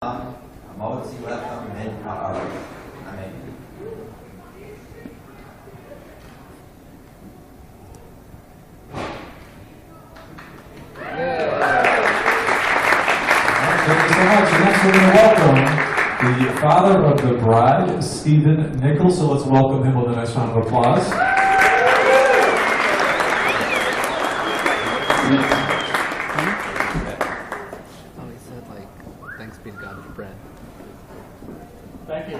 Mau silakan maaf. Amin. Thank you so much. And next we're going to welcome the father of the bride, Stephen Nichols. So let's welcome him with a nice round of applause. He said, like, thanks be to God for bread. Thank you.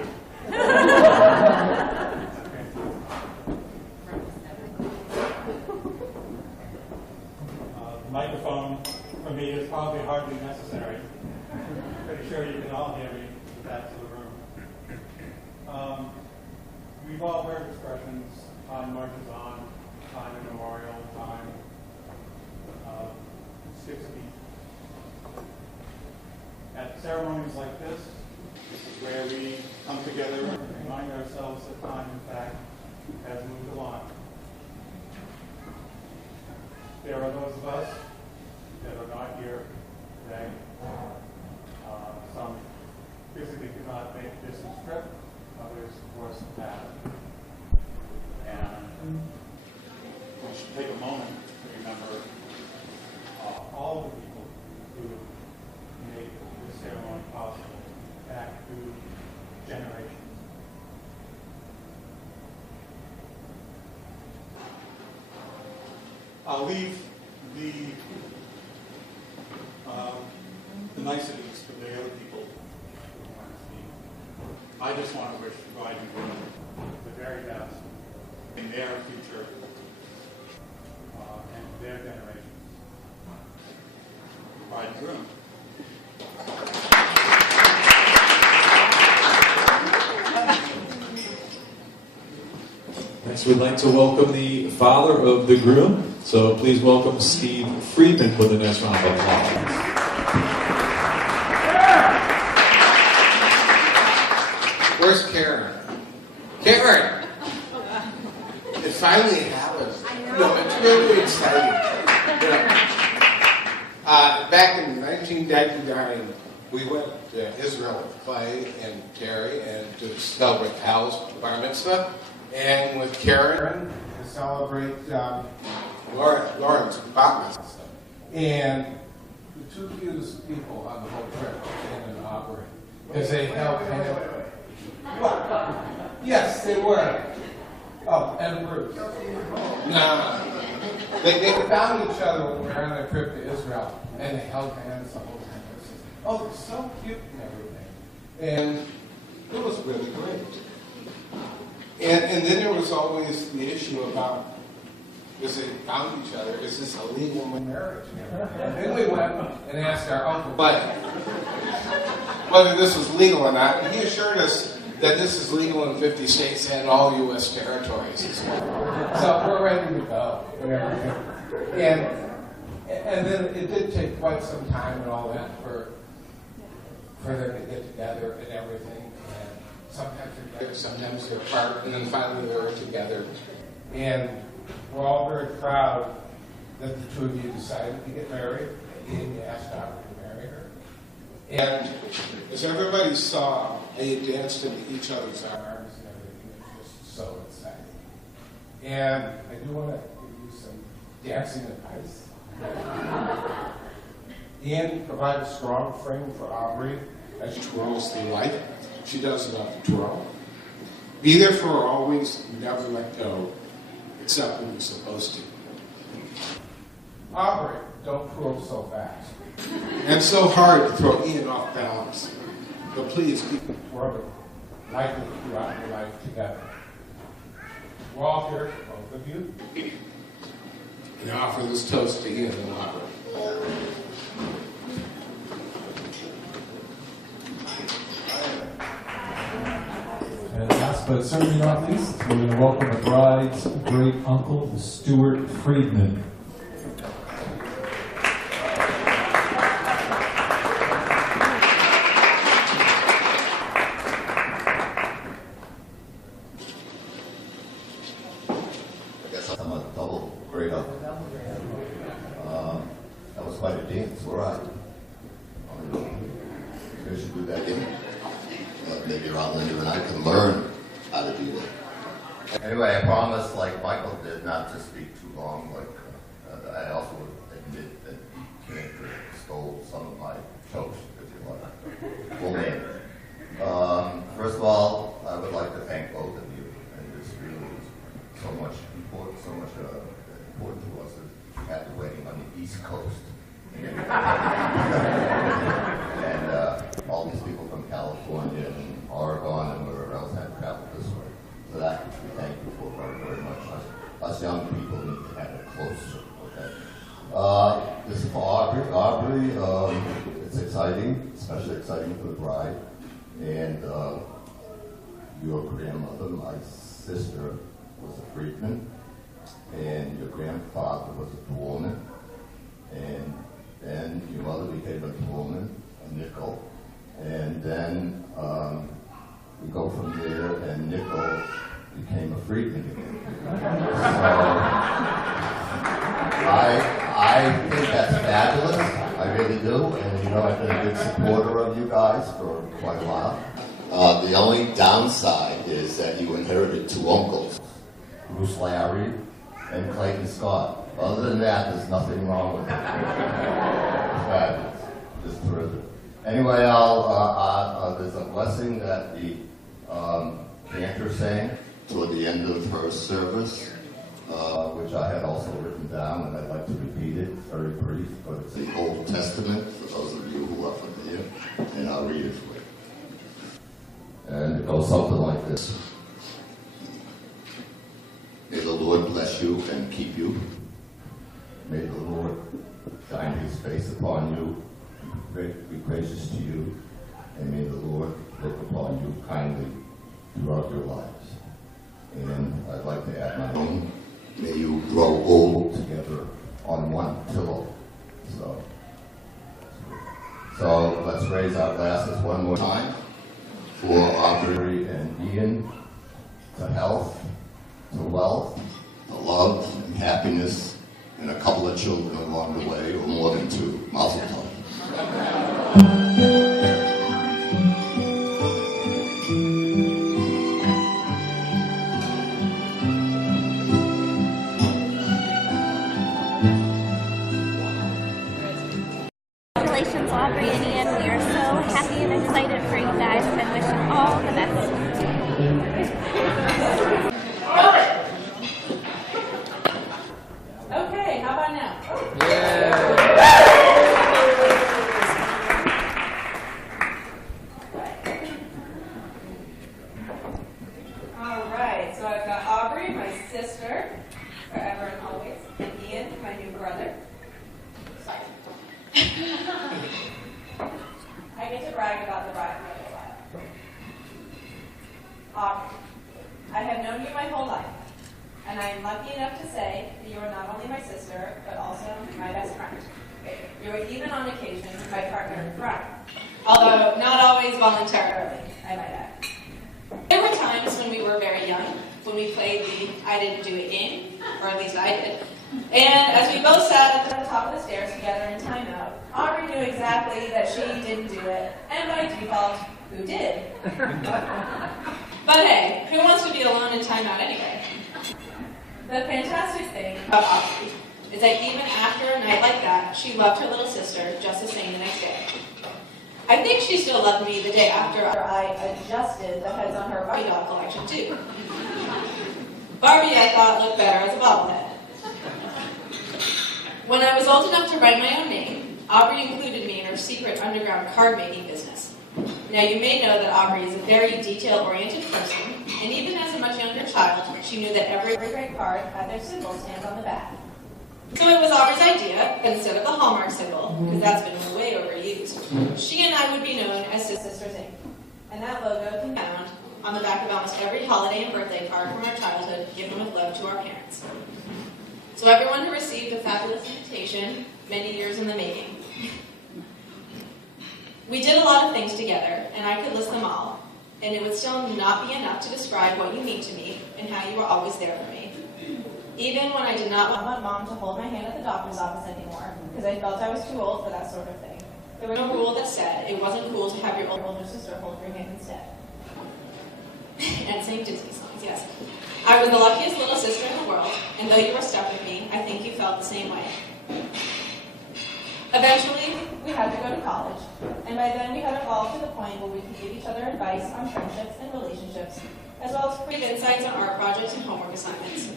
Microphone for me is probably hardly necessary. Pretty sure you can all hear me in the back of the room. We've all heard expressions, time marches on, time immemorial, time skips a beat. At ceremonies like this is where we come together and remind ourselves that time, in fact, has moved along. There are those of us that are not here today. Some physically could not make a distance trip, others, of course, have. And we should take a moment to remember all the people who made this ceremony possible back through generations. I'll leave the niceties for the other people who want to speak. I just want to wish the bride and groom the very best in their future and their generations. Bride and groom. Next, we'd like to welcome the father of the groom. So please welcome Steve Friedman with a nice round of applause. Where's Karen? Karen! It finally happened. No, it's really exciting. Back in 1999, we went to Israel with Clay and Terry and to celebrate Hal's bar mitzvah, and with Karen to celebrate Lauren's bat mitzvah. And the two cutest people on the whole trip, Ian and Aubrey, because they helped him. What? Yes, they were. Oh, and Bruce. No. They found each other when we were on a trip to Israel, and they held hands the whole time. Oh, they're so cute and everything. And it was really great. And then there was always the issue about, because they found each other, is this a legal marriage? And then we went and asked our uncle whether this was legal or not, and he assured us that this is legal in 50 states and all U.S. territories as well. So we're ready to go and everything. And then it did take quite some time and all that for them to get together and everything. And sometimes they're together, sometimes they're apart, and then finally they were together. And we're all very proud that the two of you decided to get married. And you asked Aubrey to marry her. And as everybody saw, they danced into each other's arms and everything. It was just so exciting. And I do want to give you some dancing advice. Ian, provide a strong frame for Aubrey as she twirls through life. She does love to twirl. Be there for her always, never let go, except when you're supposed to. Aubrey, don't twirl so fast. And so hard to throw Ian off balance. But please keep it twirling lightly throughout your life together. We're all here, both of you. And I offer this toast to Ian and Aubrey. And last but certainly not least, we're going to welcome the bride's great uncle, Stuart Friedman. I'm a double great uncle. That was quite a dance, all right. You should do that. that in. Maybe around then even I can learn how to do that. Anyway, I promised, like Michael did, not to speak too long. Like I also admit that he stole some of my toast, if you like. We'll name it. First of all, I would like to thank both of you, and this really is so much important to us that we had the wedding on the East Coast. And all these people from California and Oregon and wherever else had traveled this way. So that we thank you for very, very much. Us young people need to have it closer, okay? This is for Aubrey. Aubrey, it's exciting, especially exciting for the bride. And your grandmother, my sister, was a freedman. And your grandfather was a doorman. And then your mother became a doorman, a nickel. And then we go from there, and nickel became a freedman again. So I think that's fabulous. I really do. And you know, I've been a big supporter of you guys for quite a while. The only downside is that you inherited two uncles, Bruce Larry and Clayton Scott. Other than that, there's nothing wrong with it. It's fabulous. Just terrific. Anyway, there's a blessing that the cantor sang toward the end of her service, which I had also written down, and I'd like to repeat it. It's very brief, but it's the Old Testament, for those of you who are familiar, and I'll read it for you. And it goes something like this. May the Lord bless you and keep you. May the Lord shine his face upon you, be gracious to you, and may the Lord look upon you kindly throughout your lives. And I'd like to add my own. May you grow old together on one pillow. So let's raise our glasses one more time for Aubrey and Ian, to health, to wealth, to love and happiness, and a couple of children along the way, or more than two. Mazel tov. Congratulations, Aubrey and Ian. We are so happy and excited for you guys and wish you all the best. Okay, how about now? All right, so I've got Aubrey, my sister, forever and always, and Ian, my new brother. I get to brag about the bride for a while. Aubrey, I have known you my whole life. And I am lucky enough to say that you are not only my sister, but also my best friend. You are even on occasion my partner in crime. Although not always voluntarily, I might add. There were times when we were very young, when we played the I didn't do it game, or at least I did. And as we both sat at the top of the stairs together in timeout, Aubrey knew exactly that she didn't do it, and by default, who did? But hey, who wants to be alone in timeout anyway? The fantastic thing about Aubrey is that even after a night like that, she loved her little sister just the same the next day. I think she still loved me the day after I adjusted the heads on her Barbie doll collection too. Barbie, I thought, looked better as a bobblehead. When I was old enough to write my own name, Aubrey included me in her secret underground card-making business. Now, you may know that Aubrey is a very detail-oriented person, and even as a much younger child, she knew that every great card had their symbol stamped on the back. So it was Aubrey's idea, instead of the Hallmark symbol, because that's been way overused, she and I would be known as Sisters Inc. And that logo can be found on the back of almost every holiday and birthday card from our childhood, given with love to our parents. So everyone who received a fabulous invitation, many years in the making. We did a lot of things together, and I could list them all, and it would still not be enough to describe what you mean to me and how you were always there for me. Even when I did not want my mom to hold my hand at the doctor's office anymore, because I felt I was too old for that sort of thing. There was no rule that said it wasn't cool to have your older sister hold your hand instead. And sing Disney songs, yes. I was the luckiest little sister in the world, and though you were stuck with me, I think you felt the same way. Eventually, we had to go to college, and by then we had evolved to the point where we could give each other advice on friendships and relationships, as well as create insights on art projects and homework assignments.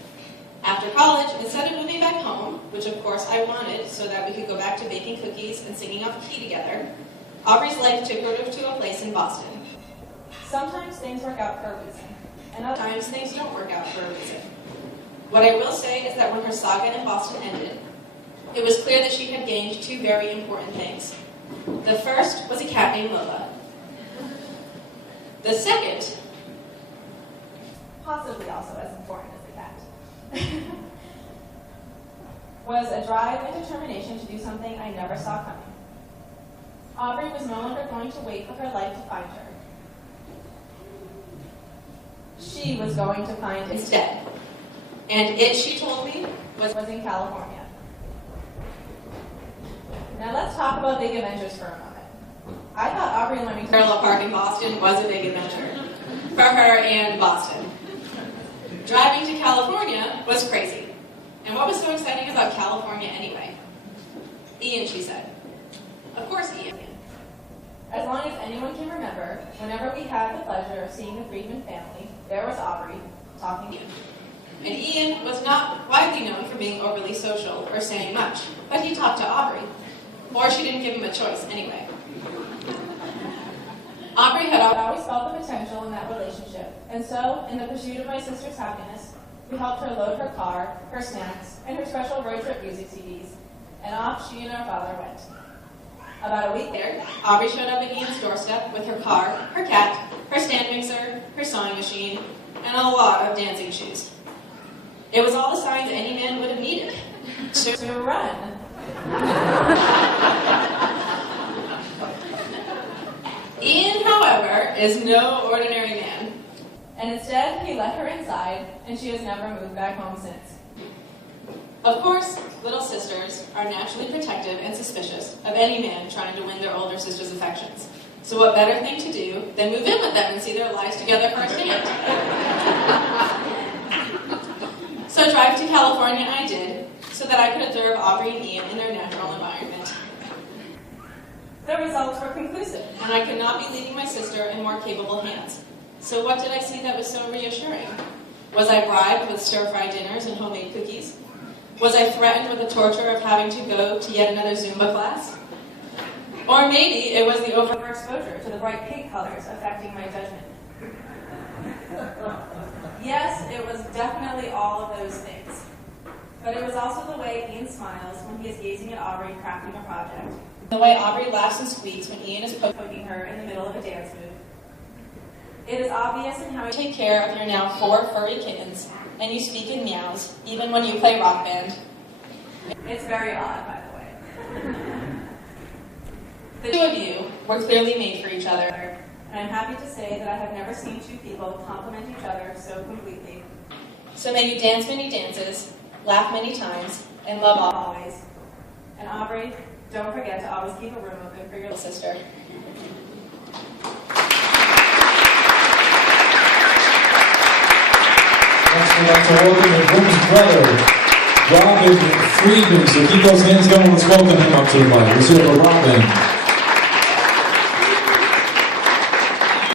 After college, instead of moving back home, which of course I wanted so that we could go back to baking cookies and singing off the key together, Aubrey's life took her to a place in Boston. Sometimes things work out for a reason, and other times things don't work out for a reason. What I will say is that when her saga in Boston ended, it was clear that she had gained two very important things. The first was a cat named Lola. The second, possibly also as important as the cat, was a drive and determination to do something I never saw coming. Aubrey was no longer going to wait for her life to find her. She was going to find instead. And it, she told me, was in California. Now let's talk about big adventures for a moment. I thought Aubrey learning to parallel park in Boston was a big adventure. For her and Boston. Driving to California was crazy. And what was so exciting about California anyway? Ian, she said. Of course, Ian. As long as anyone can remember, whenever we had the pleasure of seeing the Friedman family, there was Aubrey talking to Ian. And Ian was not widely known for being overly social or saying much, but he talked to Aubrey. Or she didn't give him a choice anyway. Aubrey had always felt the potential in that relationship, and so, in the pursuit of my sister's happiness, we helped her load her car, her snacks, and her special road trip music CDs, and off she and her father went. About a week later, Aubrey showed up at Ian's doorstep with her car, her cat, her stand mixer, her sewing machine, and a lot of dancing shoes. It was all the signs any man would have needed to run. Ian, however, is no ordinary man. And instead, he let her inside, and she has never moved back home since. Of course, little sisters are naturally protective and suspicious of any man trying to win their older sister's affections. So what better thing to do than move in with them and see their lives together firsthand? So drive to California I did, so that I could observe Aubrey and Ian in their natural environment. The results were conclusive, and I could not be leaving my sister in more capable hands. So what did I see that was so reassuring? Was I bribed with stir-fry dinners and homemade cookies? Was I threatened with the torture of having to go to yet another Zumba class? Or maybe it was the overexposure to the bright pink colors affecting my judgment. Yes, it was definitely all of those things. But it was also the way Ian smiles when he is gazing at Aubrey crafting a project. The way Aubrey laughs and squeaks when Ian is poking her in the middle of a dance move. It is obvious in how you take care of your now 4 furry kittens, and you speak in meows, even when you play rock band. It's very odd, by the way. The two of you were clearly made for each other, and I'm happy to say that I have never seen two people complement each other so completely. So may you dance many dances, laugh many times, and love always. And Aubrey, don't forget to always keep a room open for your little sister. Next, we'd like to welcome the woman's brother, Robin Friedman. So keep those hands going. Let's welcome him up to the mic. Let's hear it for Robin.